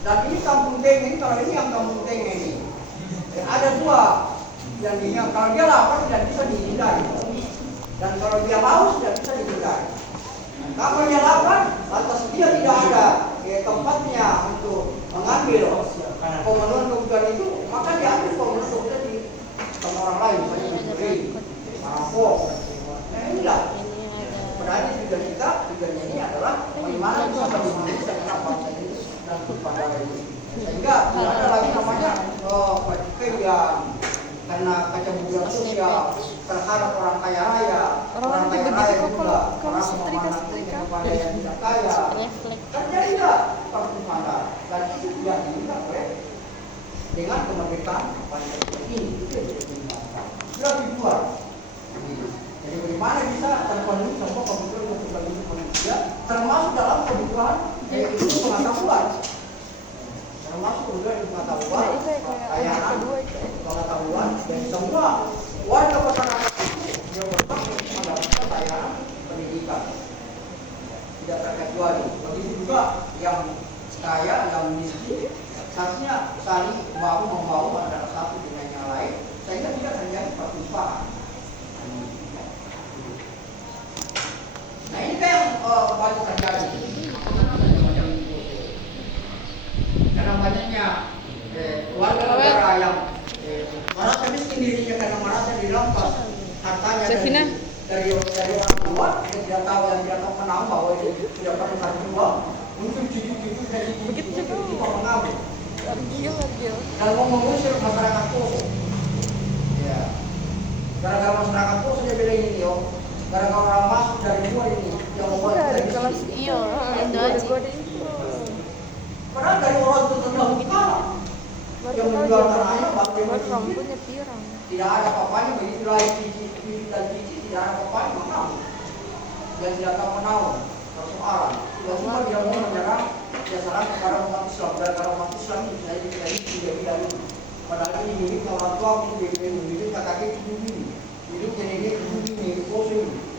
Dan ini kampung Teng ini, kalau ini yang kampung Teng ini, ada dua yang ini, kalau dia lapar tidak bisa dihindari, dan kalau dia haus tidak bisa dihindari. Kalau dia lapar, lantas dia tidak ada tempatnya untuk mengambil pemenuhan kebutuhan itu, maka dia ambil pemenuhan kebutuhan di tempat orang lain, misalnya mencuri, merampok. Nah inilah. Padahal tujuannya ini adalah bagaimana bisa bisa kenapa dan kepada ini. Sehingga tidak ada lagi namanya yang karena kecemburuan sosial terhadap orang kaya raya. Orang kaya raya juga orang memandang kepada yang tidak kaya. Terjadilah pertumpahan dan itu tidak diingat dengan kemerdekaan Pancasila ini. Sudah dibuat. Jadi bagaimana bisa terpenuhi semua kebutuhan manusia, termasuk dalam kebutuhan yaitu pengetahuan, termasuk kebutuhan pengetahuan, kekayaan, pengetahuan, dan semua warga masyarakat itu yang berhak mendapatkan kekayaan pendidikan, tidak terkecuali. Begitu juga yang kaya, yang miskin, seharusnya saling membahu antara satu dengan yang lain, sehingga tidak terjadi pertumpahan. Nah ini kan yang banyak terjadi karena banyaknya warga negara yang merasa miskin dirinya karena merasa dirampas hartanya dari orang tua, yang tidak tahu menang bahwa tidak perlu harus uang untuk cucu-cucu dari cucu mengambil dan mau mengusir masyarakat Poso. Ya, gara-gara masyarakat Poso dia bilang ini gara-gara orang masuk dari luar ini yang membuat dari kelas itu aja. Padahal dari orang itu terdahulu yang menjual tanahnya rambutnya pirang. Tidak ada apa-apanya begitu lagi cici dan cici tidak ada apa-apanya menang. Dan tidak tahu menawar persoalan. Tiba-tiba dia mau menyerang dia serang kepada umat Islam. Gara-gara umat Islam ini saya tidak ini. Padahal ini milik orang tua milik kakak itu ini. Milik nenek itu ini Poso ini.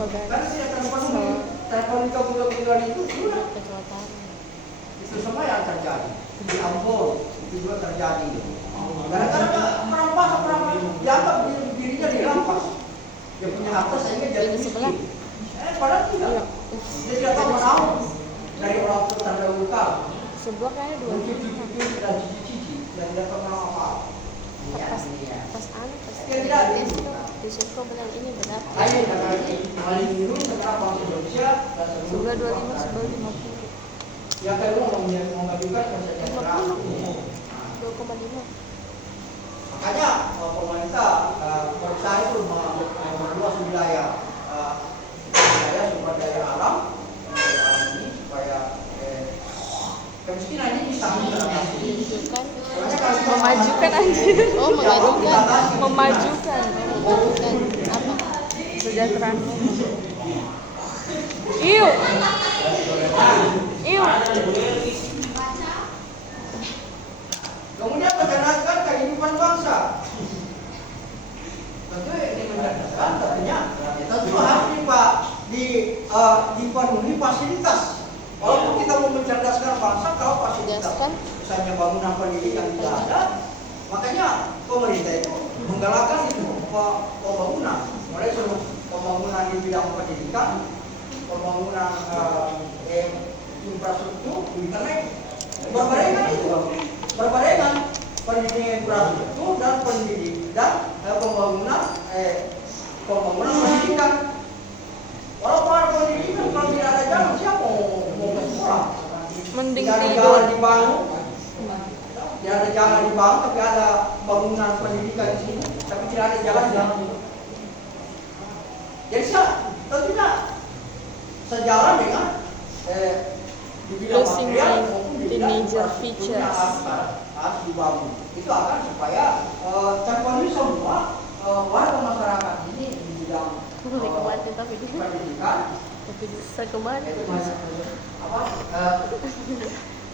Karena tidak terpenuhi kebutuhan itu sudah. Itu semua yang terjadi di Ambon itu juga terjadi. Gara-gara perampasan dianggap dirinya dirampas. Dia punya harta sehingga jadi miskin. Padahal tidak. Dia tidak tahu menawar dari orang tua terdahulu kala. Sebelah kayaknya dua. Cucu dan cici dan tidak pernah apa. Pas tidak di Seko benar ini benar. Ayo paling dulu sekarang Bank Indonesia dan sebelah 25 sebelah 50. Yang kedua memajukan kesejahteraan 2,5. Makanya pemerintah berusaha itu memperluas wilayah sumber daya alam ini supaya kemiskinan ini bisa memajukan anjir. Memajukan apa? Kesejahteraan. Iu. Kemudian mencerdaskan kehidupan bangsa. Tentu ini mencerdaskan tentunya tentu harus dipenuhi fasilitas. Walaupun kita mau mencerdaskan bangsa, kalau fasilitas misalnya bangunan pendidikan tidak ada, makanya pemerintah itu menggalakkan itu pembangunan, mulai pembangunan di bidang pendidikan, pembangunan infrastruktur, internet, berbarengan pendidikan infrastruktur dan pembangunan pendidikan. Walaupun ada pendidikan, kalau tidak ada jalan, siapa mau ke sekolah? Mending tidak ada jalan dibangun, tidak ada jalan dibangun, tapi ada bangunan pendidikan di sini, tapi tidak ada jalan. Jadi tentunya sejalan dengan di bidang material maupun di bidang infrastruktur harus dibangun. Itu akan supaya terpenuhi semua warga masyarakat ini di bidang pendidikan,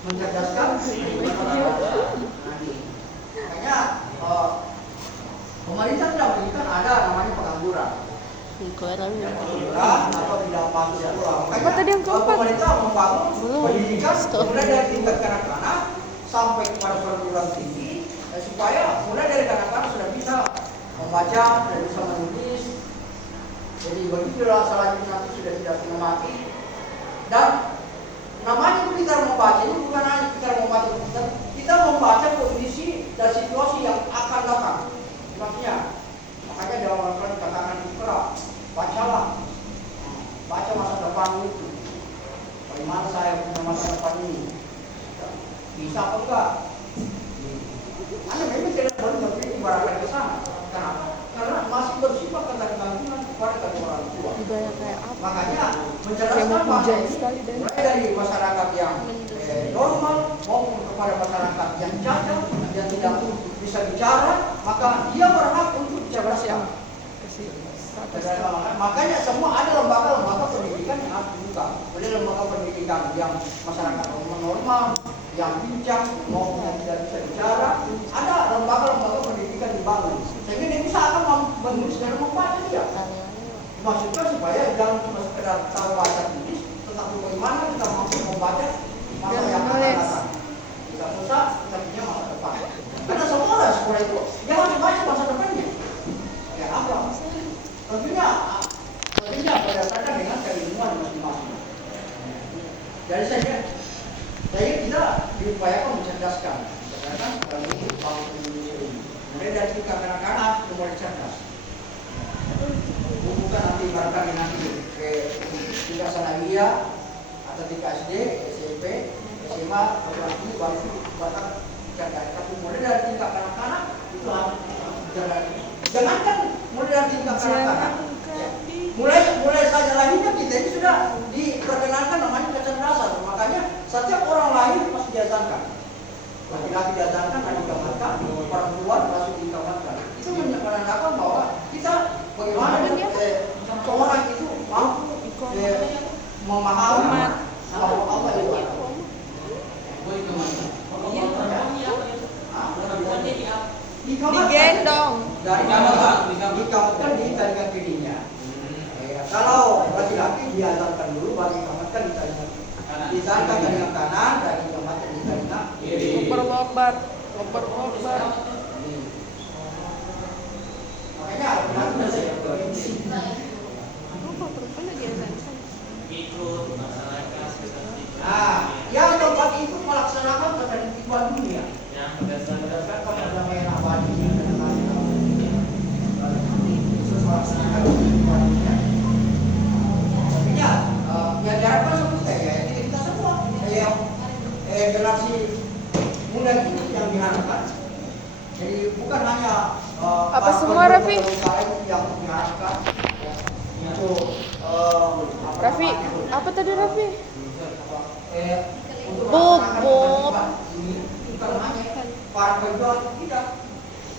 mencerdaskan makanya pemerintah tidak memberikan ada namanya pengangguran atau tidak masuk pulang. Makanya pemerintah membangun mulai dari tingkat kanak-kanak sampai kepada perguruan tinggi, supaya mulai dari kanak-kanak sudah bisa membaca, sudah bisa menulis. Jadi begitulah selanjutnya nanti sudah tidak pernah mati. Dan namanya kita membaca ini bukan hanya kita membaca, kita membaca kondisi dan situasi yang akan datang. Makanya dalam Al-Quran dikatakan Iqra, bacalah, baca masa depan itu. Bagaimana saya punya masa depan ini? Bisa apa enggak? Anda memang tidak boleh berpikir ibaratkan ke sana. Kenapa? Karena masih bersifat ketergantungan kepada kedua orang tua. Dibayar kayak apa? Makanya Kayak menjelaskan mau bahwa hujan sekali deh. mulai dari masyarakat yang normal maupun kepada masyarakat yang cacat, yang tidak bisa bicara, maka dia berhak untuk dicerdaskan. Makanya semua ada lembaga-lembaga pendidikan yang harus dibuka. Ada lembaga pendidikan yang masyarakat normal, yang bincang maupun yang tidak bisa bicara. Ada lembaga-lembaga pendidikan dibangun. Sehingga dia bisa akan menulis dan membaca dia. Maksudnya supaya jangan cuma sekedar tahu baca tulis, tetapi bagaimana kita mampu membaca masa yang akan datang. Tidak usah kita punya masa depan. Karena sekolah itu dia harus baca masa depannya. Ya apa? Tentunya berdasarkan dengan keilmuan masing-masing. Jadi saya kita diupayakan mencerdaskan, berdasarkan ilmu bangsa Indonesia ini. Mulai dari tingkat kanak-kanak mulai cerdas. Bukan nanti barangkali nanti ke tingkat sanawiyah atau tingkat SD, SMP, SMA, berarti baru bahkan cerdas. Tapi mulai dari tingkat kanak-kanak itu harus cerdas. Jangankan mulai dari tingkat kanak-kanak, mulai saja lahirnya kita ini sudah diperkenalkan namanya kecerdasan. Makanya setiap orang lahir pasti diajarkan. Laki-laki diajarkan, anak dikamatkan, perempuan masuk dikamatkan. Itu menandakan bahwa kita bagaimana seorang itu mampu memahami bahwa Allah itu ada. Digendong. Dikamatkan di telinga kirinya. Kalau laki-laki diajarkan dulu, baru dikamatkan di telinga kanan, dan dikamatkan di telinga kiri. Lobar. Makanya benar-benar saya yang tempat itu melaksanakan ketertiban dunia. Berdasarkan perdamaian abadi yang diharapkan seperti saya, kita semua, generasi muda ini yang diharapkan. Jadi bukan hanya apa semua Raffi? Yang diharapkan itu Raffi, apa tadi Raffi? untuk Bob. bukan hanya para pejuang, tidak.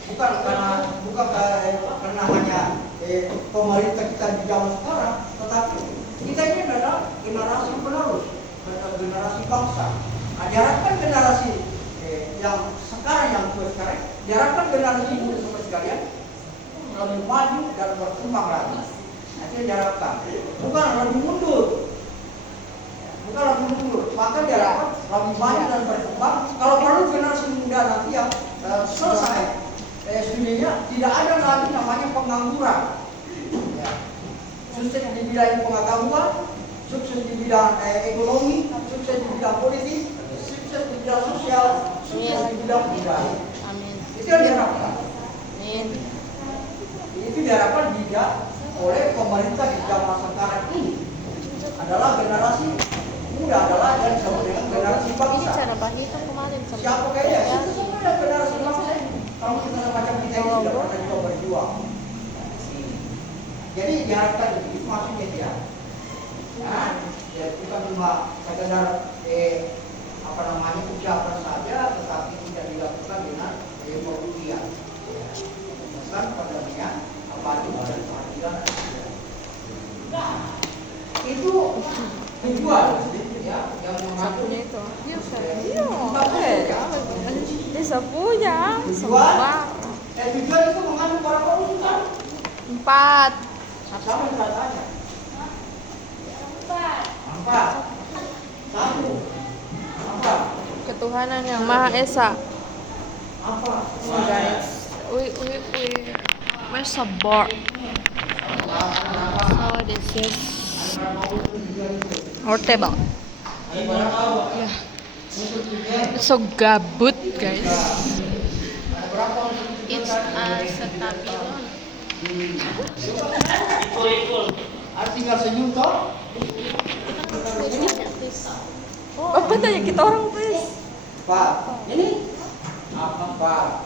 Bukan karena hanya pemerintah kita di zaman sekarang, tetapi kita ini adalah generasi penerus, generasi bangsa. Diharapkan generasi yang sekarang, yang tua sekarang, diharapkan generasi muda seperti sekalian lebih maju dan berkembang lagi. Itu yang diharapkan. Bukan lebih mundur. Maka diharapkan lebih maju dan berkembang. Kalau perlu generasi muda nanti yang selesai studinya, tidak ada lagi namanya pengangguran. Sukses di bidang pengetahuan, sukses di bidang ekonomi, sukses di bidang politik, sukses di bidang sosial, sukses di bidang budaya. Itu yang diharapkan. Itu diharapkan juga oleh pemerintah di zaman sekarang ini adalah generasi muda, adalah yang disebut dengan generasi bangsa. Siapa kayaknya? Itu semua yang generasi bangsa ini. Kalau kita semacam kita ini sudah pernah juga berjuang. Jadi diharapkan itu maksudnya dia. Ya, bukan cuma sekedar ucapan saja, tetapi tidak dilakukan dengan pembuktian. Bukan perdamaian abadi dan keadilan. Itu tujuan ya yang mengatur itu. Bisa punya semua. Tujuan itu mengandung berapa unsur? 4. Siapa yang tanya? 4. 1. ketuhanan yang Maha Esa. Apa? So guys, we where's the bar? So this is our table. Yeah. It's so gabut guys. It's a stabilo. Tinggal senyum toh? Apa tanya kita orang please? Pak, ini apa Pak?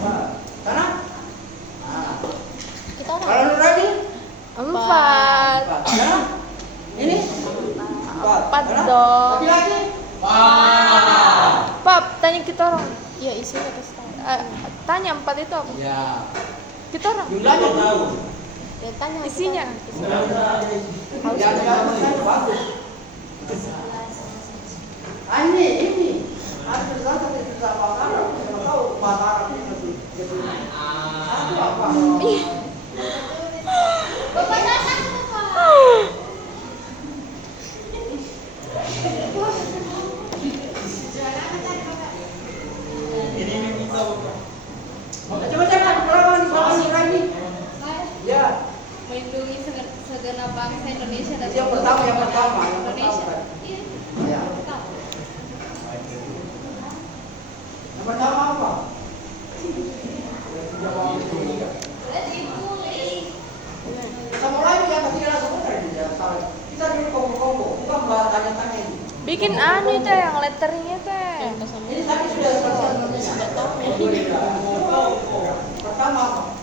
Sana? Nah. Kalau Nurani? 4. Sana? Ini? 4 dong. Laki-laki? Pap, tanya kita orang. Iya isinya kasih tahu. Tanya 4 itu apa? Ya. Kita orang. Jumlahnya tahu. Ya tanya isinya. Ya, bagus. Ini ada sesuatu yang tidak bakar, tidak tahu bakar itu apa? Bapak Sasa, Bapak. Coba jangan kurang lagi. Ya, Melindungi segenap bangsa Indonesia dan yang pertama. Indonesia. Iya. Ya. Tahu. Yang pertama apa? Kita mulai yang ketiga sebentar ini ya. Kita dulu kombo-kombo, bukan tanya-tanya ini. Bikin anu teh yang letternya teh. Ini tadi sudah pertama apa?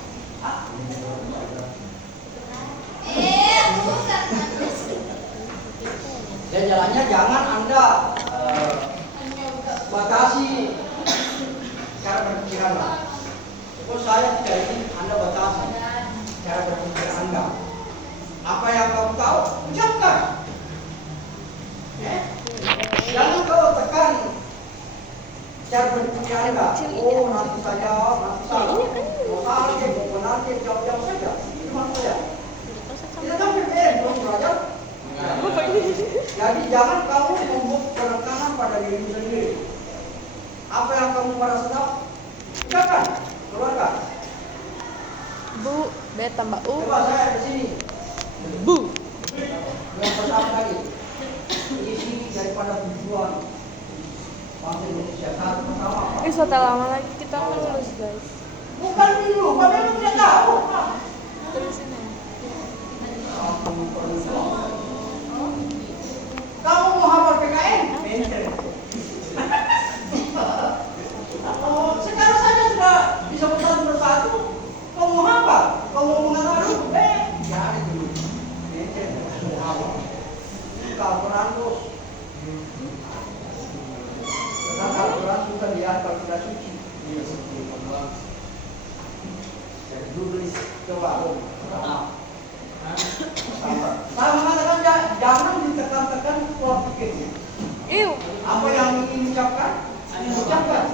Ya jalannya jangan Anda batasi cara berpikir Anda. Oh saya tidak ingin Anda batasi cara berpikir Anda. Apa yang kamu tahu, ucapkan. Jangan kau tekan cara berpikir Anda. Oh nanti saja, mau salah mau benar jawab saja. Itu maksudnya. Kita kan PPN, belum belajar. Jadi jangan kamu membuat penekanan pada dirimu sendiri. Apa yang kamu merasa tahu, ucapkan, keluarkan. Bu, B tambah U. Coba saya ke sini. Bu. Yang pertama tadi, isi daripada tujuan bangsa Indonesia saat pertama. Sudah lama lagi kita lulus guys. Bukan dulu, padahal tidak tahu. Terus ini. Kamu mau hafal PKN? Sekarang saja sudah bisa bersatu. Kamu mau hafal? Kamu mau mengatakan? Jangan itu. Al-Quran terus. Karena Al-Quran sudah dihafal, sudah suci. Jadi dulu coba. Saya mengatakan jangan ditekan-tekan pola pikirnya. Iu. Apa yang ingin diucapkan, ucapkan.